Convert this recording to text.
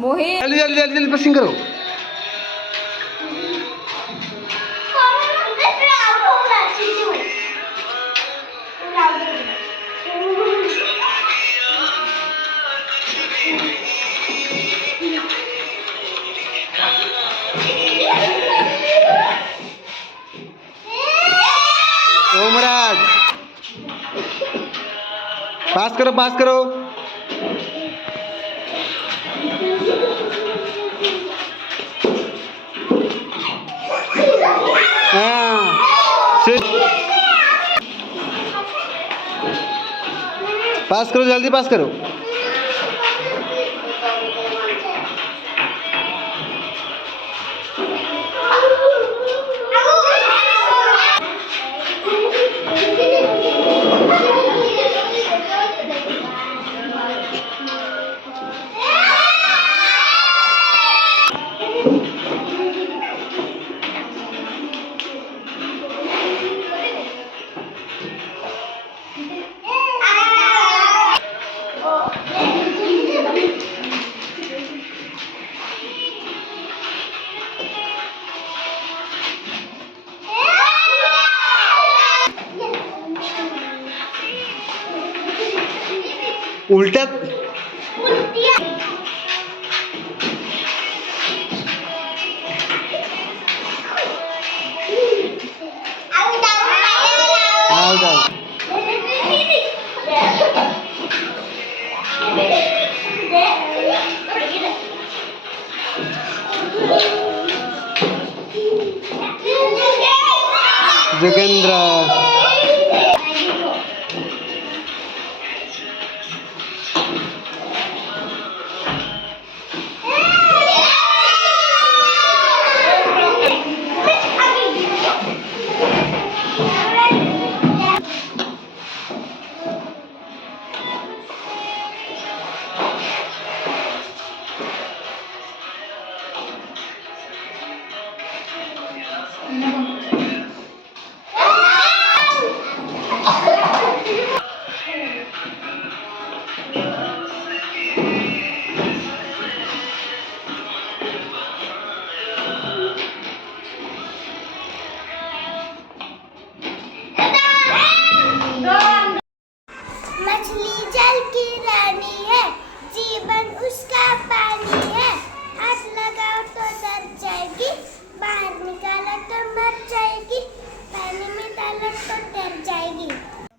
मोहित जल्दी जल्दी जल्दी जल्दी पासिंग करो। ओमराज पास करो पास करो। हाँ पास करो जल्दी पास करो। उल्टा आउट आउट। जोगेंद्र मछली जल की रानी है, जीवन उसका पानी है। हाथ लगाओ तो डर जाएगी, बाहर निकालो तो मर जाएगी, पानी में डालो तो डर जाएगी।